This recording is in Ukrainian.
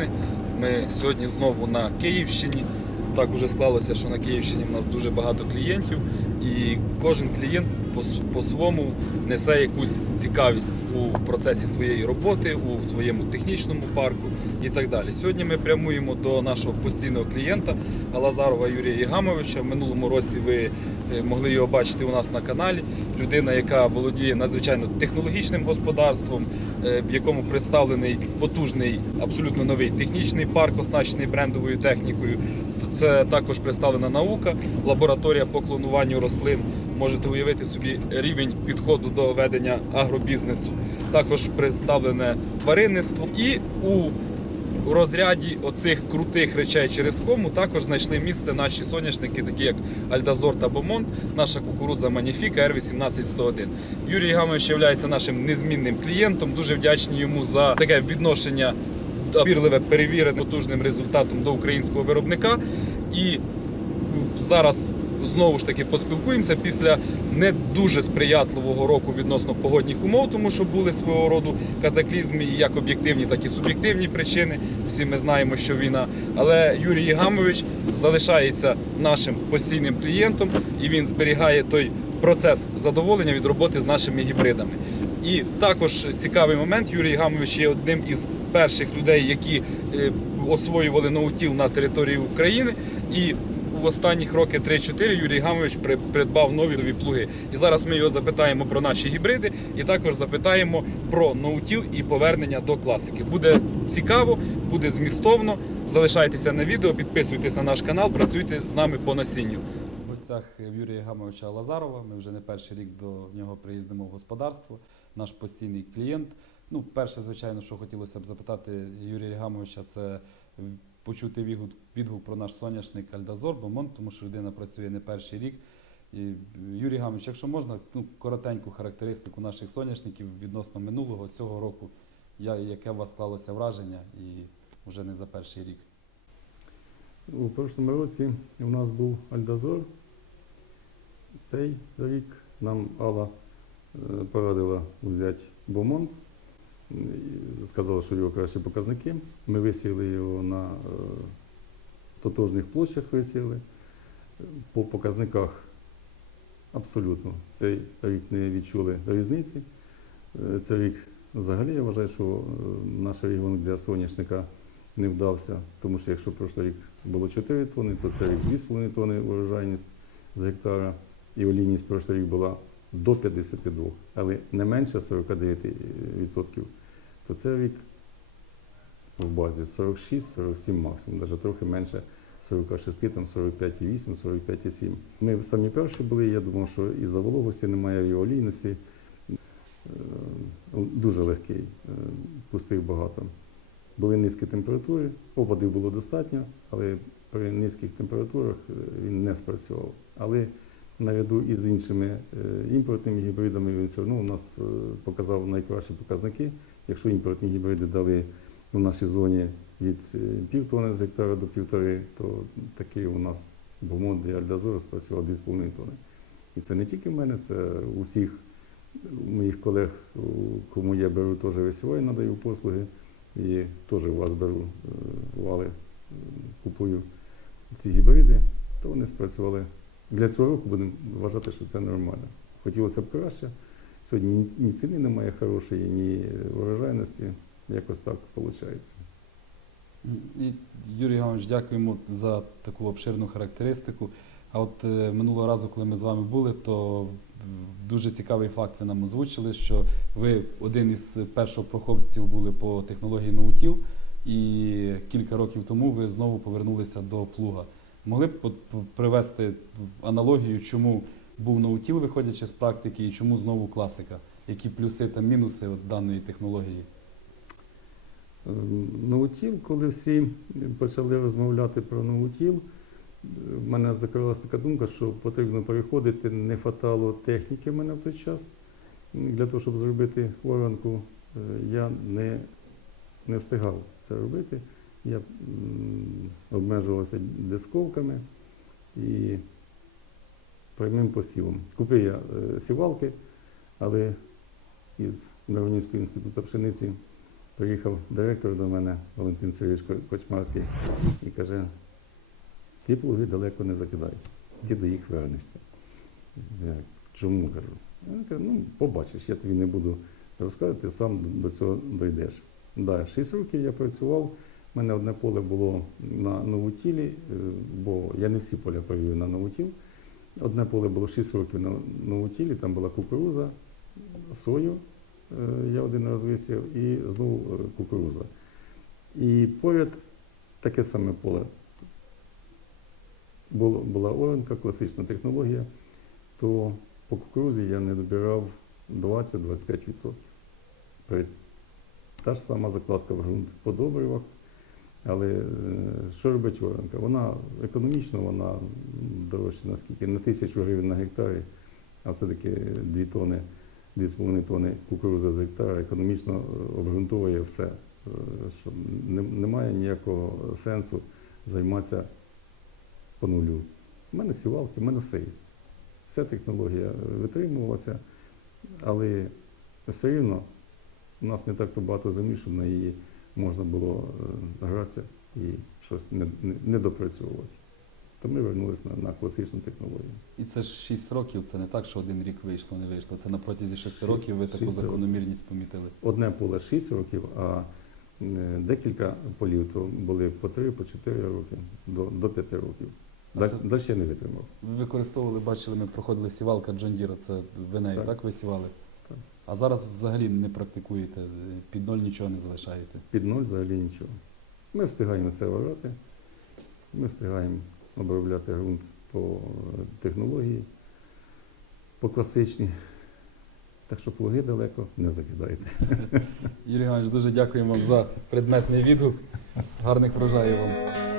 України. Ми сьогодні знову на Київщині. Так уже склалося, що на Київщині в нас дуже багато клієнтів, і кожен клієнт по- по-своєму несе якусь цікавість у процесі своєї роботи, у своєму технічному парку і так далі. Сьогодні ми прямуємо до нашого постійного клієнта Лазарова Юрія Єгамовича. В минулому році ви е, могли його бачити у нас на каналі. Людина, яка володіє надзвичайно технологічним господарством, е, в якому представлений потужний, абсолютно новий технічний парк, оснащений брендовою технікою. Це також представлена наука, лабораторія по клонуванню рослин. Можете уявити собі рівень підходу до ведення агробізнесу. Також представлене тваринництво. І у розряді оцих крутих речей через кому також знайшли місце наші соняшники, такі як Альдазор та Бомонт, наша кукурудза Маніфіка R18101. Юрій Гамович є нашим незмінним клієнтом. Дуже вдячні йому за таке відношення довірливе, перевірене потужним результатом до українського виробника. І зараз знову ж таки поспілкуємося після не дуже сприятливого року відносно погодних умов, тому що були свого роду катаклізми, і як об'єктивні, так і суб'єктивні причини. Всі ми знаємо, що війна. Але Юрій Єгамович залишається нашим постійним клієнтом, і він зберігає той процес задоволення від роботи з нашими гібридами. І також цікавий момент. Юрій Гамович є одним із перших людей, які е, освоювали ноутіл на території України. І в останніх роки 3-4 Юрій Гамович придбав нові нові плуги. І зараз ми його запитаємо про наші гібриди, і також запитаємо про ноутіл і повернення до класики. Буде цікаво, буде змістовно. Залишайтеся на відео, підписуйтесь на наш канал, працюйте з нами по насінню. В гостях Юрія Гамовича Лазарова. Ми вже не перший рік до нього приїздимо в господарство. Наш постійний клієнт. Ну, перше, звичайно, що хотілося б запитати Юрія Гамовича, це почути відгук, відгук про наш соняшник Альдазор, Бомонт, тому що людина працює не перший рік. І, Юрій Гамович, якщо можна, ну, коротеньку характеристику наших соняшників відносно минулого цього року, я, яке у вас склалося враження і вже не за перший рік. У прошлому році у нас був Альдазор. Цей рік нам Алла е, порадила взяти Бомонт. І Сказала, що його кращі показники. Ми висіяли його на е, тотожних площах висіяли. По показниках абсолютно цей рік не відчули різниці. Е, Цей рік взагалі я вважаю, що е, наш регіон для соняшника не вдався, тому що якщо прошлий рік було 4 тони, то це рік 2,5 тони урожайність з гектара, і олійність прошлий рік була до 52, але не менше 49%, то це рік в базі 46-47 максимум, навіть трохи менше 46, там 45,8, 45,7. Ми самі перші були, я думав, що із-за вологості немає і олійності. Е, Дуже легкий, е, пустих багато. Були низькі температури, опадів було достатньо, але при низьких температурах е, він не спрацював. Але наряду із іншими імпортними гібридами він все одно у нас показав найкращі показники. Якщо імпортні гібриди дали у нашій зоні від е, пів тони з гектара до півтори, то такий у нас Бомонд і Альдазор спрацював 2,5 тони. І це не тільки в мене, це у всіх моїх колег, кому я беру теж весівої, надаю послуги. І теж у вас беру е, вали, е, купую ці гібриди, то вони спрацювали. Для цього року будемо вважати, що це нормально. Хотілося б краще. Сьогодні ні, ціни немає хорошої, ні урожайності. Якось так виходить. Юрій Іванович, дякуємо за таку обширну характеристику. А от е, минулого разу, коли ми з вами були, то дуже цікавий факт ви нам озвучили, що ви один із першопроходців були по технології ноутіл, і кілька років тому ви знову повернулися до плуга. Могли б привести аналогію, чому був ноутіл, виходячи з практики, і чому знову класика? Які плюси та мінуси от даної технології? Е, Ноутіл, коли всі почали розмовляти про ноутіл, е, в мене закрилася така думка, що потрібно переходити, не хватало техніки в мене в той час. Для того, щоб зробити оранку, е, я не, не встигав це робити. Я обмежувався дисковками і прямим посівом. Купив я е, сівалки, але із Миронівського інституту пшениці приїхав директор до мене, Валентин Сергійович Кочмарський, і каже, ти плуги далеко не закидай, ти до їх вернешся. Я чому кажу? Він каже, ну, побачиш, я тобі не буду розказувати, ти сам до- цього дійдеш. Да, 6 років я працював. У мене одне поле було на новутілі, е, бо я не всі поля перевів на новутіл. Одне поле було 6 років на новутілі, там була кукуруза, сою е, я один раз висів, і знову е, кукуруза. І поряд таке саме поле. Була оранка, класична технологія, то по кукурузі я не добирав 20-25%. Та ж сама закладка в ґрунт по добривах. Але е, що робить оранка? Вона економічно, вона дорожча наскільки на тисячу гривень на гектарі, а все-таки 2 тони, 2,5 тони кукурузи з гектара економічно е, обґрунтовує все. Е, Що немає ніякого сенсу займатися по нулю. У мене сівалки, у мене все є. Вся технологія витримувалася, але все рівно у нас не так то багато землі, щоб на її можна було е, гратися і щось не, не, не допрацьовувати. То ми вернулися на, на класичну технологію. І це ж 6 років, це не так, що один рік вийшло, не вийшло. Це на протязі 6 Шість- років ви таку років. закономірність помітили. Одне поле 6 років, а е, декілька полів то були по 3, по 4 роки, до, до 5 років. Далі, це- я не витримав. Ви використовували, бачили, ми проходили сівалка Deere, це ви нею Так. так, висівали? А зараз взагалі не практикуєте, під ноль нічого не залишаєте. Під ноль взагалі нічого. Ми встигаємо все орати, ми встигаємо обробляти ґрунт по е, технології, по класичній. Так що плуги далеко не закидайте. Юрій Іванович, дуже дякуємо вам за предметний відгук. Гарних врожаїв вам.